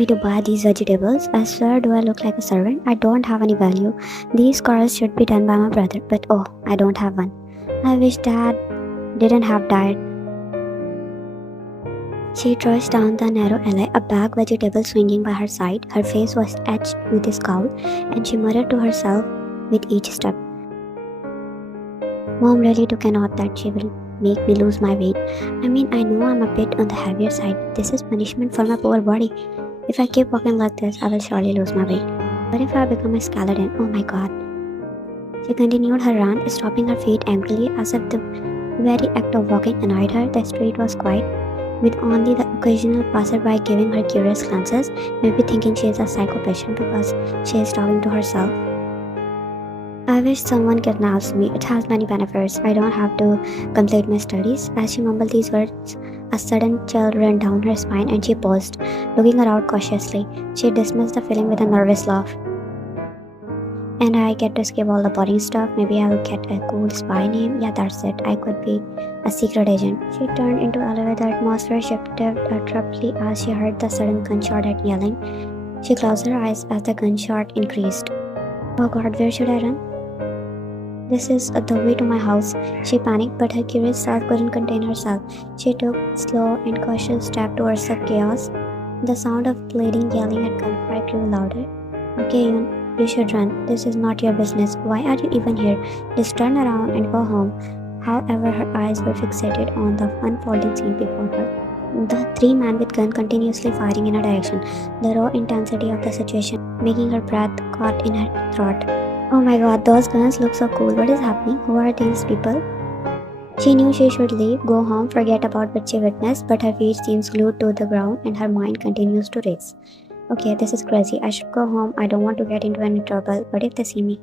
me to buy these vegetables? I swear, do I look like a servant? I don't have any value. These chores should be done by my brother, but oh, I don't have one. I wish Dad didn't have died. She trudged down the narrow alley, a bag vegetable swinging by her side. Her face was etched with a scowl, and she muttered to herself with each step, Mom really took an oath that she will make me lose my weight. I mean, I know I'm a bit on the heavier side, but this is punishment for my poor body. If I keep walking like this, I will surely lose my weight. What if I become a skeleton? Oh my god. She continued her run, stopping her feet angrily as if the very act of walking annoyed her. The street was quiet, with only the occasional passerby giving her curious glances, maybe thinking she is a psycho-patient because she is talking to herself. I wish someone kidnaps me. It has many benefits. I don't have to complete my studies. As she mumbled these words, a sudden chill ran down her spine and she paused, looking around cautiously. She dismissed the feeling with a nervous laugh. And I get to skip all the boring stuff. Maybe I'll get a cool spy name. Yeah, that's it. I could be a secret agent. She turned into elevator. The atmosphere shifted abruptly as she heard the sudden gunshot and yelling. She closed her eyes as the gunshot increased. Oh god, where should I run? This is the way to my house. She panicked, but her curious self couldn't contain herself. She took slow and cautious steps towards the chaos. The sound of bleeding, yelling, and gunfire grew louder. Okay, you should run. This is not your business. Why are you even here? Just turn around and go home. However, her eyes were fixated on the unfolding scene before her. The three men with guns continuously firing in her direction. The raw intensity of the situation making her breath caught in her throat. Oh my god, those guns look so cool. What is happening? Who are these people? She knew she should leave, go home, forget about what she witnessed, but her feet seems glued to the ground and her mind continues to race. Okay, this is crazy. I should go home. I don't want to get into any trouble. What if they see me?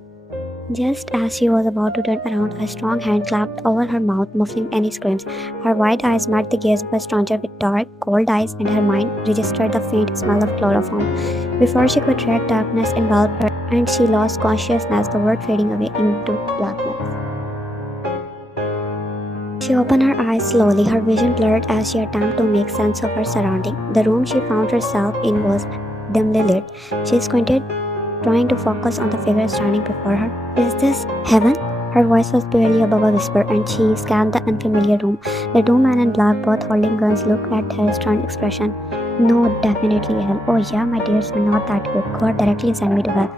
Just as she was about to turn around, a strong hand clapped over her mouth, muffling any screams. Her wide eyes met the gaze of a stranger with dark, cold eyes, and her mind registered the faint smell of chloroform. Before she could react, darkness enveloped her, and she lost consciousness, the world fading away into blackness. She opened her eyes slowly, her vision blurred as she attempted to make sense of her surroundings. The room she found herself in was dimly lit. She squinted, trying to focus on the figure standing before her. Is this heaven? Her voice was barely above a whisper, and she scanned the unfamiliar room. The two men in black, both holding guns, looked at her stunned expression. No, definitely hell. Oh yeah, my tears were not that good. God directly sent me to hell.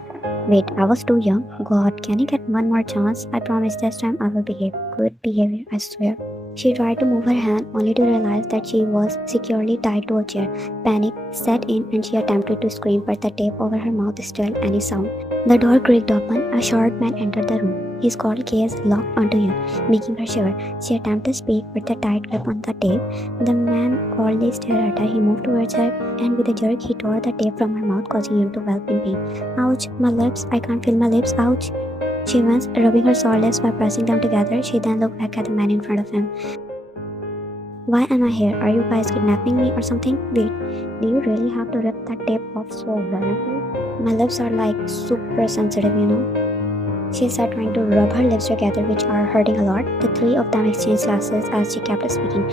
Wait, I was too young. God, can I get one more chance? I promise this time I will behave. Good behavior, I swear. She tried to move her hand only to realize that she was securely tied to a chair. Panic set in and she attempted to scream, but the tape over her mouth stilled any sound. The door creaked open. A short man entered the room. His cold gaze locked onto her, making her shiver. She attempted to speak, but the tight grip on the tape. The man coldly stared at her. He moved towards her, and with a jerk, he tore the tape from her mouth, causing her to whelp in pain. Ouch, my lips. I can't feel my lips. Ouch. She winced, rubbing her sore lips by pressing them together. She then looked back at the man in front of him. Why am I here? Are you guys kidnapping me or something? Wait, do you really have to rip that tape off so violently? My lips are like super sensitive, you know. She said, trying to rub her lips together, which are hurting a lot. The three of them exchanged glances as she kept speaking.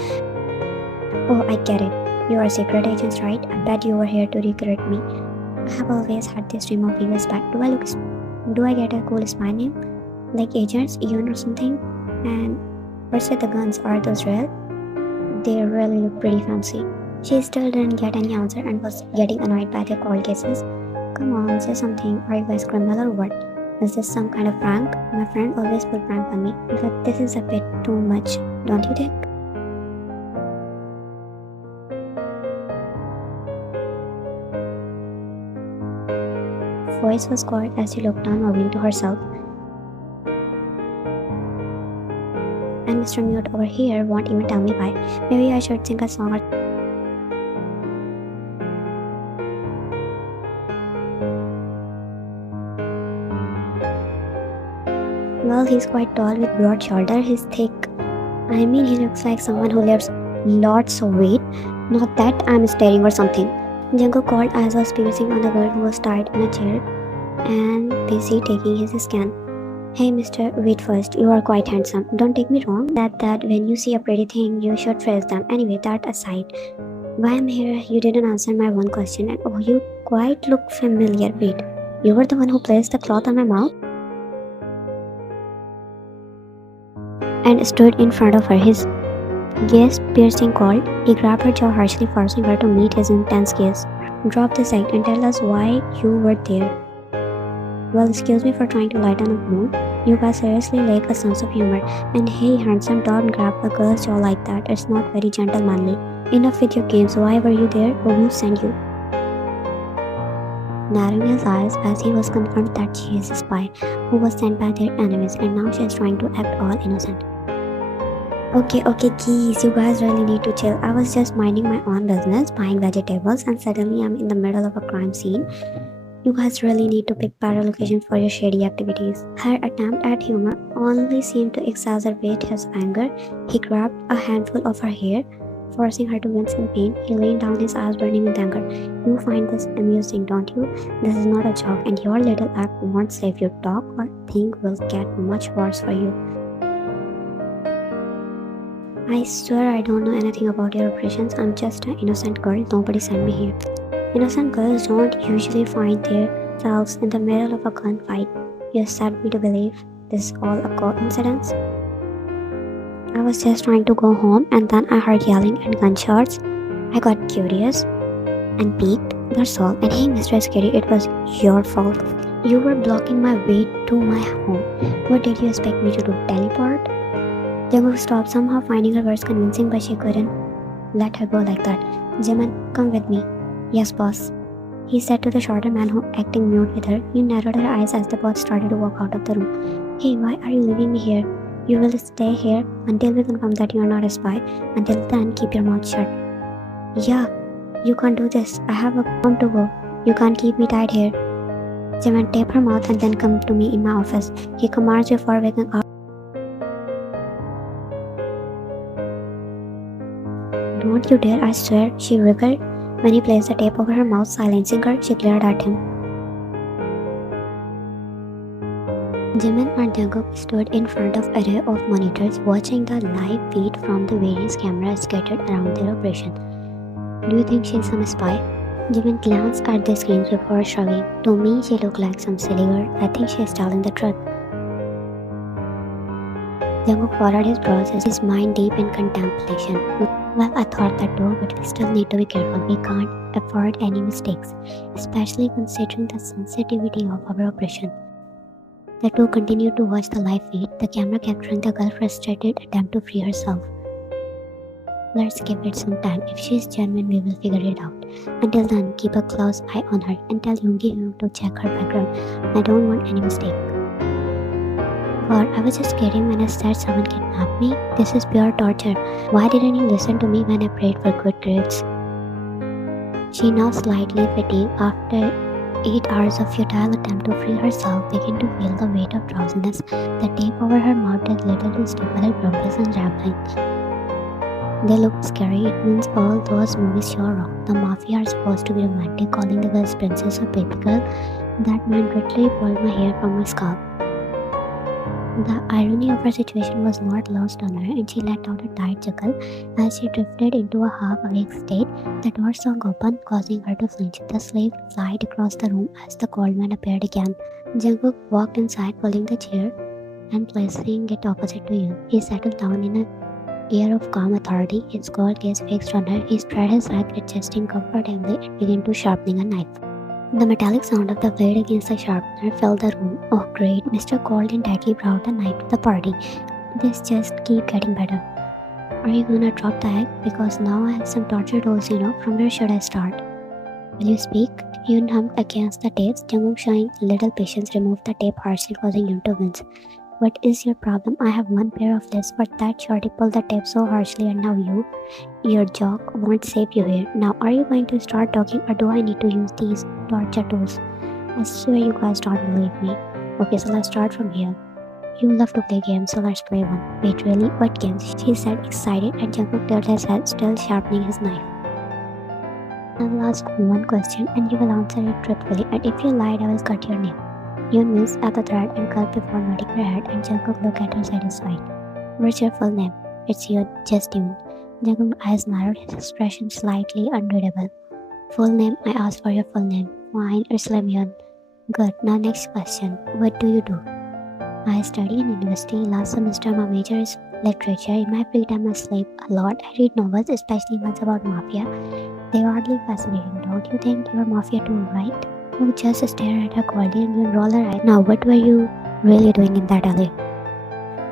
Oh, I get it. You are secret agents, right? I bet you were here to recruit me. I have always had this dream of being a spy. Do I get a cool spy name? Like Agents, Ian or something? And what's with the guns? Are those real? They really look pretty fancy. She still didn't get any answer and was getting annoyed by their cold cases. Come on, say something. Are you guys criminal or what? Is this some kind of prank? My friend always pull prank on me, but this is a bit too much, don't you think? Voice was quiet as she looked down, mumbling to herself. And Mr. Mute over here won't even tell me why. Maybe I should sing a song or... Well, he's quite tall with broad shoulders. He's thick. I mean, he looks like someone who lifts lots of weight. Not that I'm staring or something. Jungkook called as was piercing on the girl who was tied in a chair and busy taking his scan. Hey mister, wait first, you are quite handsome. Don't take me wrong, that when you see a pretty thing, you should praise them. Anyway, that aside, Why I'm here? You didn't answer my one question, and oh, you quite look familiar. Wait, you were the one who placed the cloth on my mouth and stood in front of her. His gaze piercing cold. He grabbed her jaw harshly, forcing her to meet his intense gaze. Drop this act and tell us why you were there. Well, excuse me for trying to lighten up the mood. You guys seriously lack a sense of humor. And hey, handsome, don't grab a girl's jaw like that. It's not very gentlemanly. Enough with your games. Why were you there? Or who sent you? Narrowing his eyes as he was confirmed that she is a spy who was sent by their enemies, and now she is trying to act all innocent. Okay, geez, you guys really need to chill. I was just minding my own business, buying vegetables, and suddenly I'm in the middle of a crime scene. You guys really need to pick better locations for your shady activities. Her attempt at humor only seemed to exacerbate his anger. He grabbed a handful of her hair, forcing her to wince in pain. He laid down, his eyes burning with anger. You find this amusing, don't you? This is not a joke, and your little act won't save you. Talk or think will get much worse for you. I swear I don't know anything about your operations. I'm just an innocent girl. Nobody sent me here. Innocent girls don't usually find themselves in the middle of a gunfight. You set me to believe this is all a coincidence. I was just trying to go home, and then I heard yelling and gunshots. I got curious and peeked. That's all. And hey, Mr. Scary, it was your fault. You were blocking my way to my home. What did you expect me to do? Teleport? Jungkook stopped, somehow finding her words convincing, but she couldn't let her go like that. Jimin, come with me. Yes, boss. He said to the shorter man who acting mute with her. He narrowed her eyes as the boss started to walk out of the room. Hey, why are you leaving me here? You will stay here until we confirm that you are not a spy. Until then, keep your mouth shut. Yeah, you can't do this. I have a home to go. You can't keep me tied here. Jimin, tape her mouth and then come to me in my office. He commands before waking up. Don't you dare, I swear, she wriggled. When he placed the tape over her mouth, silencing her, she glared at him. Jimin and Jungkook stood in front of an array of monitors, watching the live feed from the various cameras scattered around their operation. Do you think she's some spy? Jimin glanced at the screens before shrugging. To me, she looked like some silly girl. I think she is telling the truth. Jungkook furrowed his brows, his mind deep in contemplation. Well, I thought that too, but we still need to be careful. We can't afford any mistakes, especially considering the sensitivity of our operation. The two continued to watch the live feed, the camera capturing the girl's frustrated attempt to free herself. Let's give it some time. If she is genuine, we will figure it out. Until then, keep a close eye on her and tell Yoongi to check her background. I don't want any mistake. God, I was just kidding when I said someone kidnapped me. This is pure torture. Why didn't you listen to me when I prayed for good grades? She, now slightly fatigued after 8 hours of futile attempt to free herself, began to feel the weight of drowsiness. The tape over her mouth did little to stifle her grumbles and ramblings. They looked scary. It means all those movies show wrong. The Mafia are supposed to be romantic, calling the girls princess or baby girl. That man literally pulled my hair from my scalp. The irony of her situation was not lost on her, and she let out a tight chuckle as she drifted into a half-awake state. The door swung open, causing her to flinch. The slave flied across the room as the cold man appeared again. Jungkook walked inside, pulling the chair and placing it opposite to you. He settled down in an air of calm authority, his cold gaze fixed on her. He spread his leg, adjusting comfortably, and began to sharpening a knife. The metallic sound of the blade against the sharpener filled the room. Oh great, Mr. Golden tightly brought the knife to the party. This just keep getting better. Are you gonna drop the egg? Because now I have some torture tools, From where should I start? Will you speak? Yoon hummed against the tapes. Jungkook, showing little patience, removed the tape harshly, causing Yoon to wince. What is your problem? I have one pair of lips, but that shorty pulled the tape so harshly, and now your joke won't save you here. Now, are you going to start talking, or do I need to use these torture tools? I swear you guys don't believe me. Okay, so let's start from here. You love to play games, so let's play one. Wait, really? What games? She said, excited, and Jungkook tilted his head, still sharpening his knife. I will ask one question, and you will answer it truthfully, and if you lied, I will cut your name. Yoon winced at the threat and gulped before nodding her head, and Jungkook looked at her satisfied. What's your full name? It's Yoon, just Yoon. Jungkook's eyes narrowed, his expression slightly unreadable. Full name, I asked for your full name. Fine, it's Lemyon. Good, now next question. What do you do? I study in university. Last semester my major is literature. In my free time I sleep a lot. I read novels, especially ones about Mafia. They are oddly fascinating. Don't you think you're Mafia too, right? You just stare at her coldly and you roll her eyes. Now what were you really doing in that alley?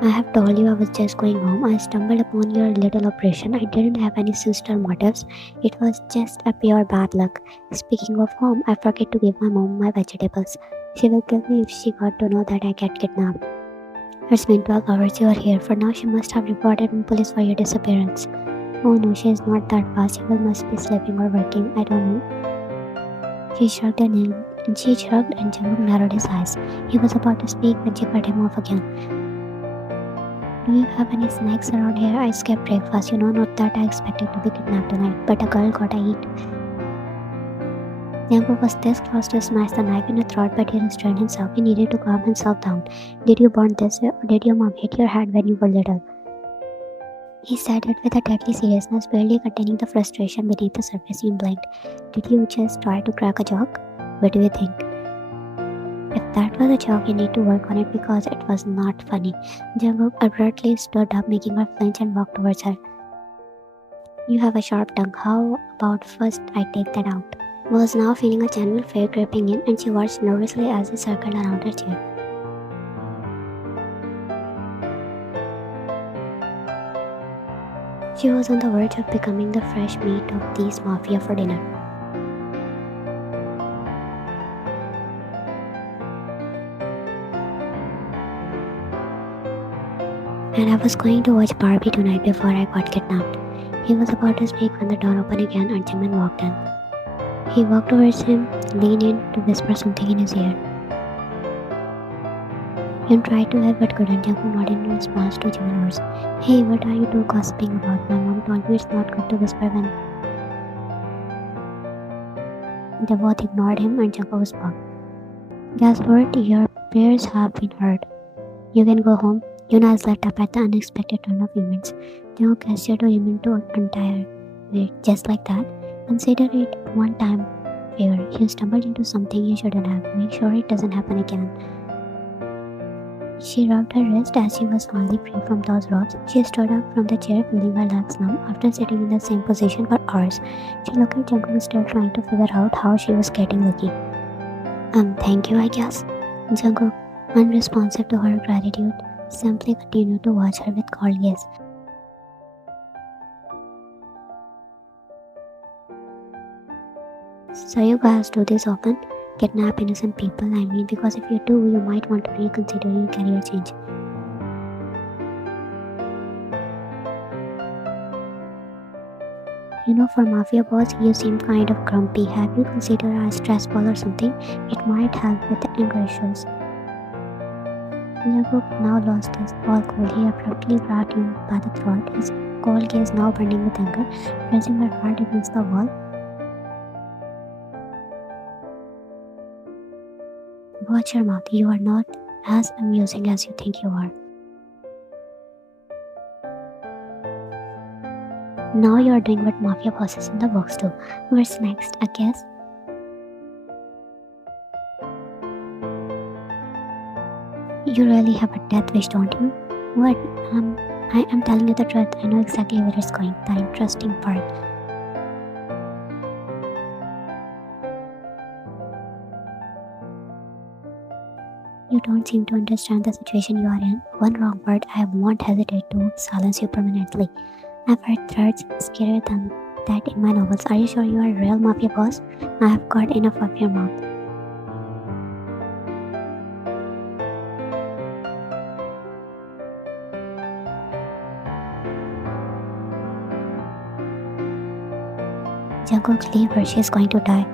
I have told you I was just going home. I stumbled upon your little operation. I didn't have any sinister motives. It was just a pure bad luck. Speaking of home, I forget to give my mom my vegetables. She will kill me if she got to know that I get kidnapped. It's been 12 hours you are here. For now, she must have reported in police for your disappearance. Oh no, she is not that fast. She will must be sleeping or working. I don't know. She shrugged and Jungkook narrowed his eyes. He was about to speak when she cut him off again. Do you have any snacks around here? I skipped breakfast. You know, not that I expected to be kidnapped tonight, but a girl gotta eat. Jungkook was this close to smash the knife in her throat, but he restrained himself. He needed to calm himself down. Did you burn this or did your mom hit your head when you were little? He said it with a deadly seriousness, barely containing the frustration beneath the surface. He blinked. Did you just try to crack a joke? What do you think? If that was a joke, you need to work on it because it was not funny. Jungkook abruptly stood up, making her flinch and walk towards her. You have a sharp tongue. How about first I take that out? Was now feeling a general fear creeping in, and she watched nervously as he circled around her chair. She was on the verge of becoming the fresh meat of these mafia for dinner. And I was going to watch Barbie tonight before I got kidnapped. He was about to speak when the door opened again and Jimin walked in. He walked towards him, leaned in to whisper something in his ear. Yun tried to help but couldn't. Jungkook nodded in response to Jimin's words. Hey, what are you two gossiping about? My mom told me it's not good to whisper when... They both ignored him and Jungkook spoke. Guess what? Your prayers have been heard. You can go home. Yun eyes lit up at the unexpected turn of events. Jungkook gestured to Jimin to untie her. Just like that. Consider it one time favor. You stumbled into something you shouldn't have. Make sure it doesn't happen again. She rubbed her wrist as she was finally free from those ropes. She stood up from the chair, feeling her legs numb after sitting in the same position for hours. She looked at Jungkook, still trying to figure out how she was getting lucky. Thank you, I guess. Jungkook, unresponsive to her gratitude, simply continued to watch her with cold gaze. So you guys do this often? Kidnap innocent people, I mean, because if you do, you might want to reconsider your career change. You know, for Mafia boss, you seem kind of grumpy. Have you considered a stress ball or something? It might help with the anger issues. Jungkook now lost his all cool. He abruptly grabbed him by the throat, his cold gaze now burning with anger, pressing her hard against the wall. Watch your mouth. You are not as amusing as you think you are. Now you are doing what Mafia bosses in the books do. What's next? A guess? You really have a death wish, don't you? What? I am telling you the truth. I know exactly where it's going. The interesting part. You don't seem to understand the situation you are in. One wrong word, I won't hesitate to silence you permanently. I've heard threats scarier than that in my novels. Are you sure you are a real Mafia boss? I have got enough of your mouth. Jungkook, leave her. She is going to die.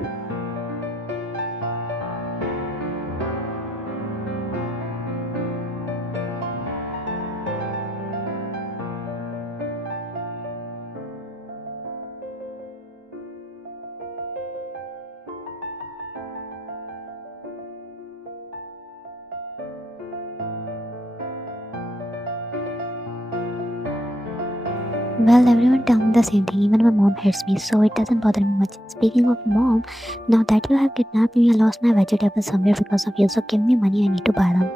Well, everyone tell me the same thing. Even my mom hates me, so it doesn't bother me much. Speaking of mom, now that you have kidnapped me, I lost my vegetables somewhere because of you. So give me money. I need to buy them.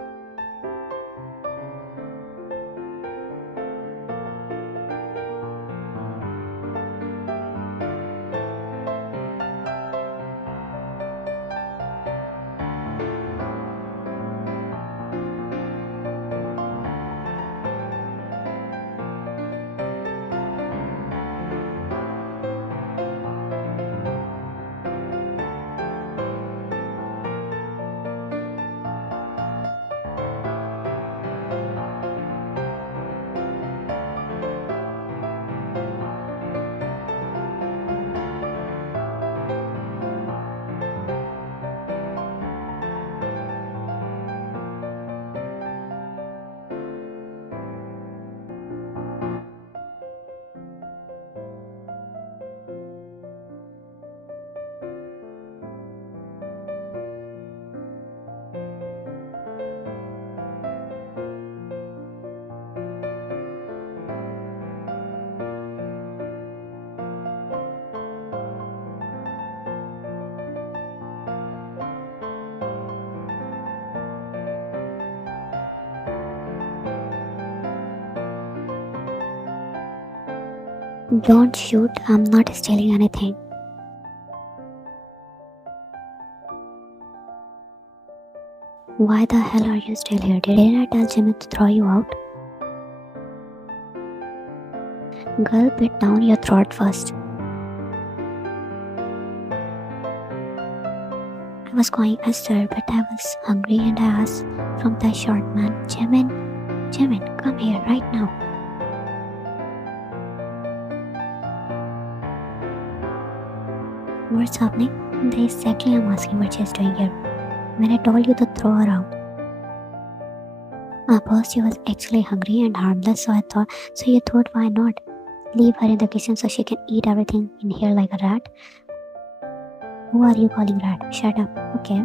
Don't shoot. I'm not stealing anything. Why the hell are you still here? Didn't I tell Jimmy to throw you out? Girl, put down your throat first. I was going Esther, but I was hungry and I asked from the short man, Jimin, come here right now. What's happening? That's exactly I'm asking what she's doing here. When I told you to throw her out. Boss, she was actually hungry and harmless, so you thought why not? Leave her in the kitchen so she can eat everything in here like a rat. Who are you calling rat? Shut up, okay?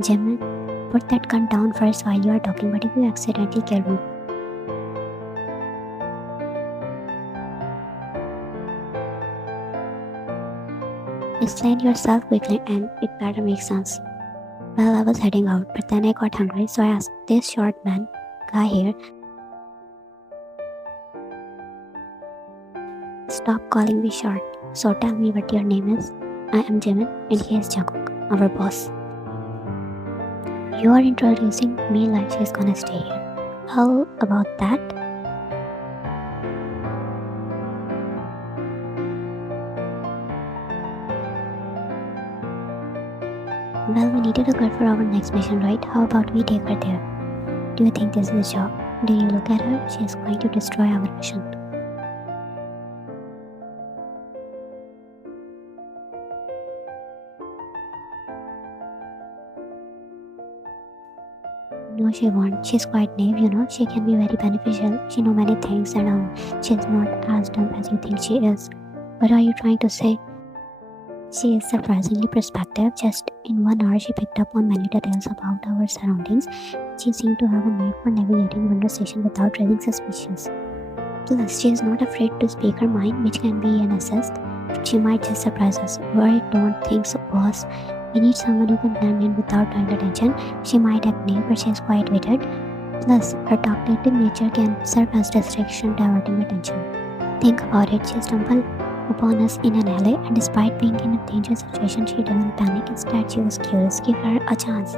Jimin, put that gun down first while you are talking, but if you accidentally kill me. Explain yourself quickly and it better make sense. Well, I was heading out, but then I got hungry, so I asked this short man, guy here, stop calling me short. So tell me what your name is. I am Jimin and he is Jungkook, our boss. You are introducing me like she's gonna stay here. How about that? Well, we needed a girl for our next mission, right? How about we take her there? Do you think this is a job? Do you look at her? She is going to destroy our mission. No, she won't. She's quite naive, you know. She can be very beneficial. She knows many things and she's not as dumb as you think she is. What are you trying to say? She is surprisingly perspective. Just in 1 hour, she picked up on many details about our surroundings. She seemed to have a knack for navigating conversation without raising suspicions. Plus, she is not afraid to speak her mind, which can be an assist. She might just surprise us. I don't think so, boss. We need someone who can blend in without drawing attention. She might act naive, but she is quite witted. Plus, her talkative nature can serve as distraction, diverting attention. Think about it. She stumbled upon us in an alley, and despite being in a dangerous situation, she didn't panic. Instead, she was curious. Give her a chance.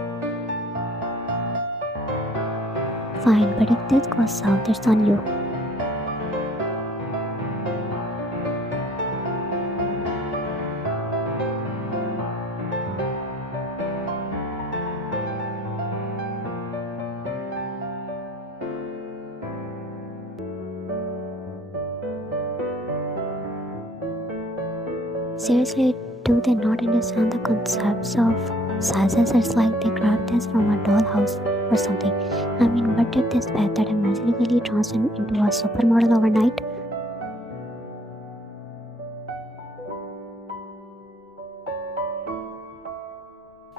Fine, but if this goes south, it's on you. Seriously, do they not understand the concepts of sizes? It's like they grabbed this from a dollhouse or something. I mean, what did this bet that I magically transformed into a supermodel overnight?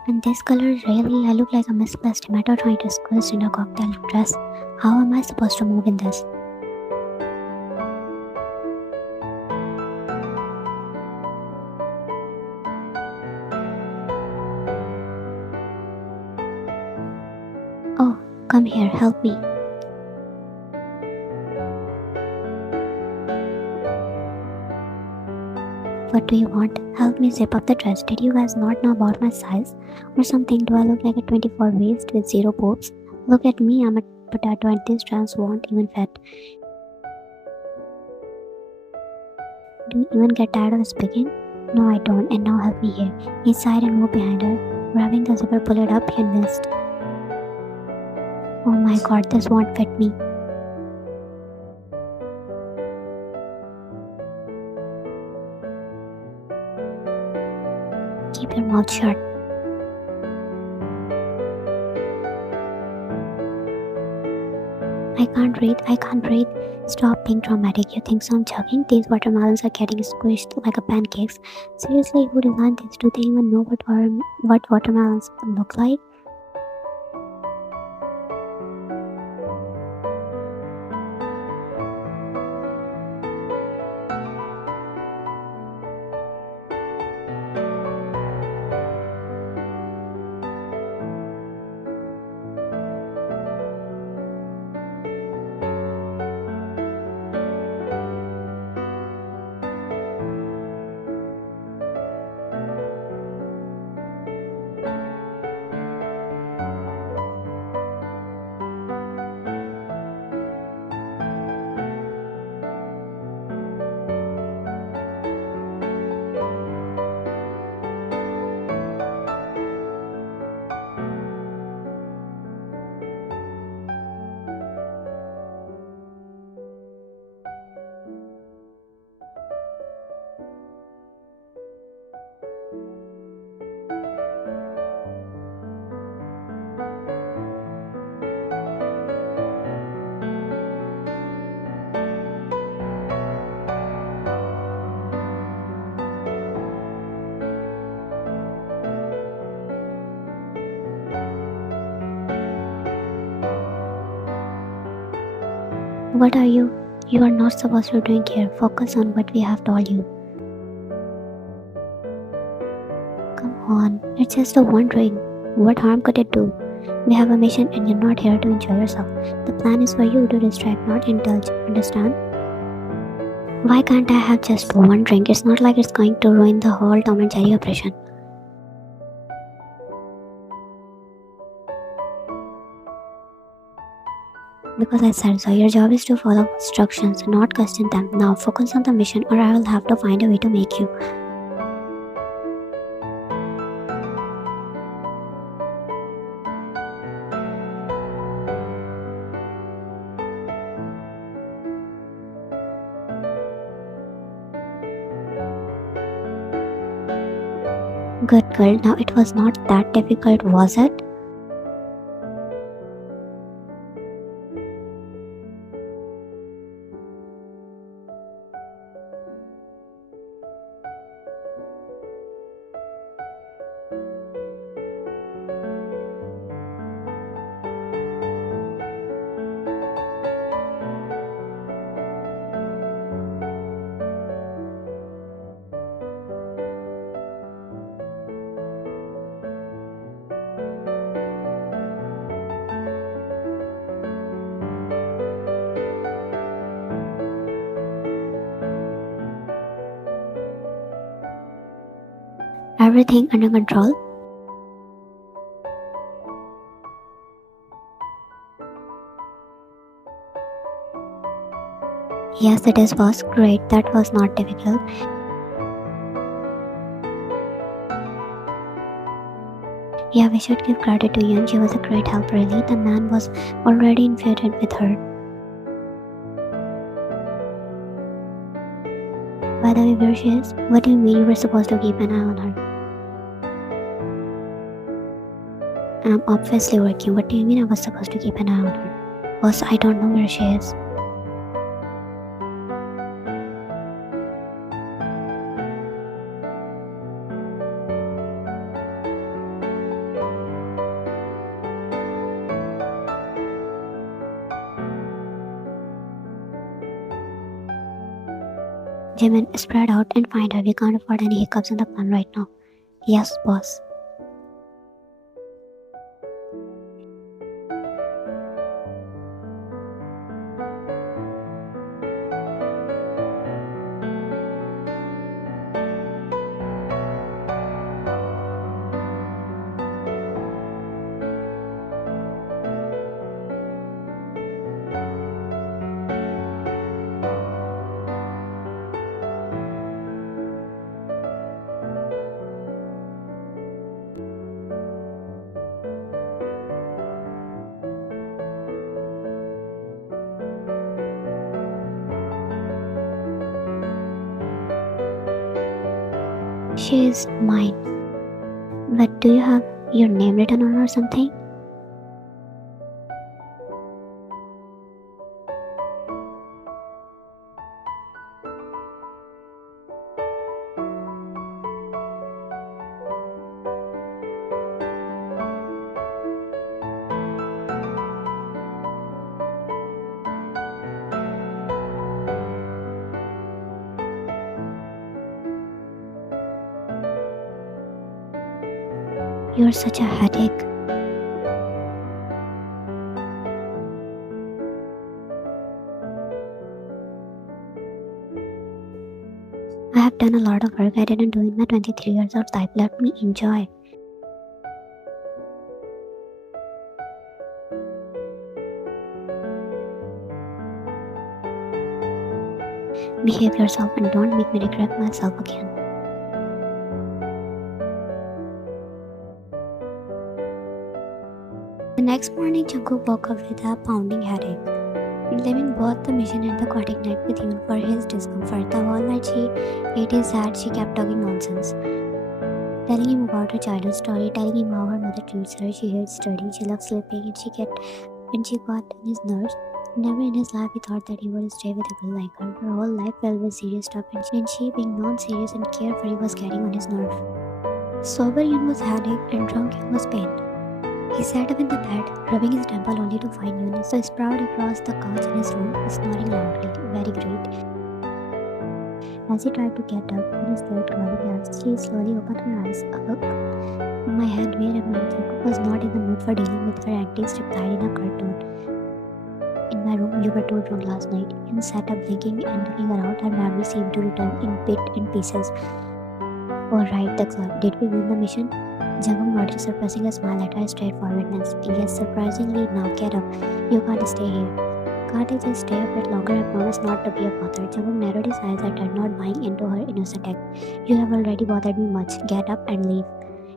And This color really, I look like a misplaced tomato trying to squeeze in a cocktail dress. How am I supposed to move in this? Oh, come here, help me. What do you want? Help me zip up the dress. Did you guys not know about my size? Or something? Do I look like a 24 waist with zero boobs? Look at me, I'm a potato and this dress won't even fit. Do you even get tired of speaking? No, I don't, and now help me here. Inside and move behind her. Grabbing the zipper, pull it up, and missed. Oh my god, this won't fit me. Keep your mouth shut. I can't breathe. Stop being dramatic. You think so I'm joking? These watermelons are getting squished like a pancakes. Seriously, who designed this? Do they even know what watermelons look like? What are you? You are not supposed to drink here. Focus on what we have told you. Come on, it's just a one drink. What harm could it do? We have a mission and you're not here to enjoy yourself. The plan is for you to distract, not indulge. Understand? Why can't I have just one drink? It's not like it's going to ruin the whole Tom and Jerry operation. Because I said so. Your job is to follow instructions, not question them. Now focus on the mission or I will have to find a way to make you. Good girl. Now it was not that difficult, was it? Everything under control? Yes, it is boss. Great, that was not difficult. Yeah, we should give credit to Yun. She was a great help, really. The man was already infatuated with her. By the way, where she is? What do you mean you were supposed to keep an eye on her? I'm obviously working. What do you mean I was supposed to keep an eye on her? Boss, I don't know where she is. Jimin, spread out and find her. We can't afford any hiccups in the plan right now. Yes, boss. She is mine. But do you have your name written on her or something? You're such a headache. I have done a lot of work I didn't do in my 23 years of life. Let me enjoy. Behave yourself and don't make me regret myself again. The next morning, Jungkook woke up with a pounding headache. Blaming both the mission and the aquatic night with Yoon for his discomfort. The whole night she ate his hat, she kept talking nonsense. Telling him about her childhood story, telling him how her mother treats her, she hates studying, she loves sleeping, and she got on his nerves. Never in his life he thought that he would stay with a girl like her. Her whole life filled with serious stuff, and she being non-serious and carefree was getting on his nerve. Sober Yoon was headache and drunk Yoon was pain. He sat up in the bed, rubbing his temple only to find Yoon so sprawled across the couch in his room, snoring loudly. Very great. As he tried to get up, Yoon started closing eyes. She slowly opened her eyes. My head, where am I? Jungkook was not in the mood for dealing with her antics replied in a cartoon. In my room, you were too drunk last night. Yoon sat up blinking and looking around. Her memory seemed to return in pieces. Oh right, the club. Did we win the mission? Jungkook nodded, suppressing a smile at her straightforwardness. Yes, surprisingly. Now get up. You can't stay here. Can't I just stay a bit longer? I promise not to be a bother. Jungkook narrowed his eyes at her, not buying into her innocent act. You have already bothered me much. Get up and leave.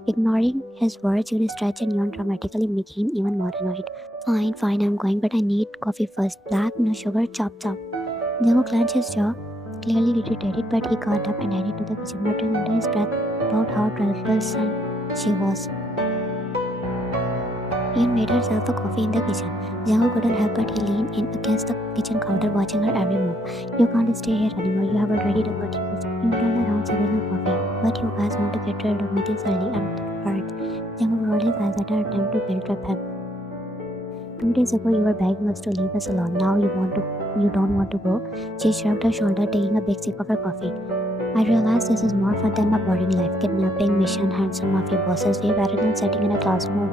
Ignoring his words, Yoon stretched and yawned dramatically, making him even more annoyed. Fine, I'm going, but I need coffee first. Black, no sugar, chop. Jungkook clenched his jaw, clearly irritated, but he got up and headed to the kitchen, muttering under his breath about how troublesome she was. Yoon made herself a coffee in the kitchen. Jungkook couldn't help but he leaned in against the kitchen counter, watching her every move. You can't stay here anymore. You have already done what you must. Yoon turned around, serving her coffee. But you guys want to get rid of me this early? I'm hurt. Jungkook rolled his eyes at her attempt to guilt trip him. 2 days ago, you were begging us to leave us alone. Now you don't want to go. She shrugged her shoulder, taking a big sip of her coffee. I realize this is more fun than my boring life. Kidnapping, mission, handsome mafia bosses. Way better than sitting in a classroom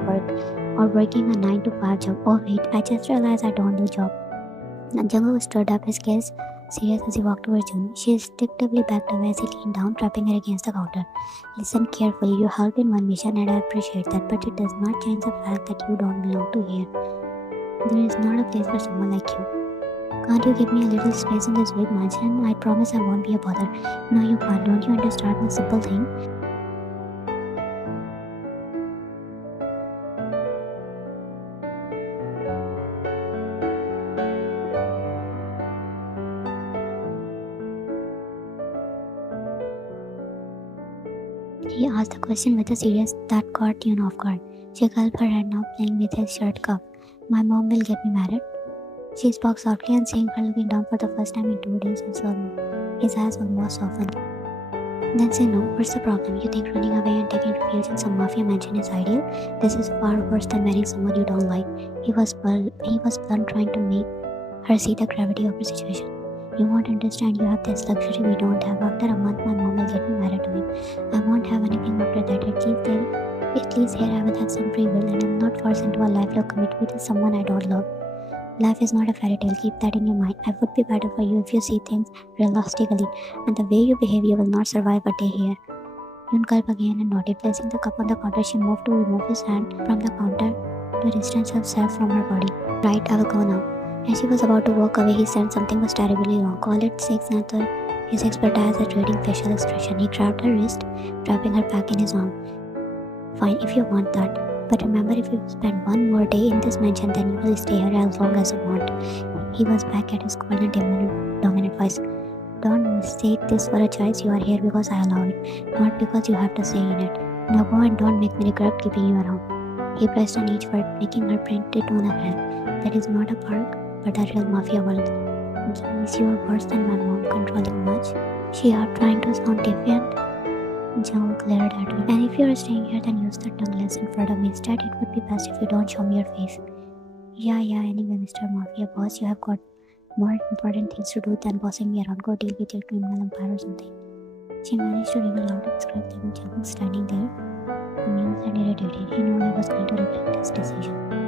or working a 9 to 5 job. Oh wait, I just realized I don't do job. Jungkook stood up, his gaze serious as he walked towards Yoon. She instinctively backed away as he leaned down, trapping her against the counter. Listen carefully. You helped in one mission and I appreciate that, but it does not change the fact that you don't belong to here. There is not a place for someone like you. Can't you give me a little space in this big mansion? I promise I won't be a bother. No, you can't. Don't you understand the simple thing? He asked the question with a seriousness that caught Yoon off guard. She gulped her hand, now playing with his shirt cuff. My mom will get me married. She spoke softly and seeing her looking down for the first time in 2 days, his eyes almost softened. Then say no. What's the problem? You think running away and taking refuge in some mafia mansion is ideal? This is far worse than marrying someone you don't like. He was blunt, trying to make her see the gravity of her situation. You won't understand, you have this luxury we don't have. After a month, my mom will get me married to him. I won't have anything after that. At least here I will have some free will, and I'm not forced into a lifelong commitment with someone I don't love. Life is not a fairy tale. Keep that in your mind. I would be better for you if you see things realistically, and the way you behave, you will not survive a day here. Yun gulped again and nodded. Placing the cup on the counter, she moved to remove his hand from the counter to distance herself from her body. Right, I will go now. As she was about to walk away, he said something was terribly wrong. Call it six another. His expertise at reading facial expression. He grabbed her wrist, wrapping her back in his arm. Fine, if you want that. But remember, if you spend one more day in this mansion, then you will stay here as long as you want. He was back at his cold and dominant voice. Don't mistake this for a choice. You are here because I allow it, not because you have to stay in it. Now go and don't make me regret keeping you around. He pressed on each word, making her print it on her hand. That is not a park, but a real mafia world. Geez, you are worse than my mom, controlling much. She are trying to sound defiant. Joe glared at her. And if you are staying here, then use the tongue less in front of me. Instead, it would be best if you don't show me your face. Yeah, anyway, Mr. Mafia boss, you have got more important things to do than bossing me around. Go deal with your criminal empire or something. She managed to give a loud scream, leaving Jungkook standing there, amused and irritated. He knew he was going to regret his decision.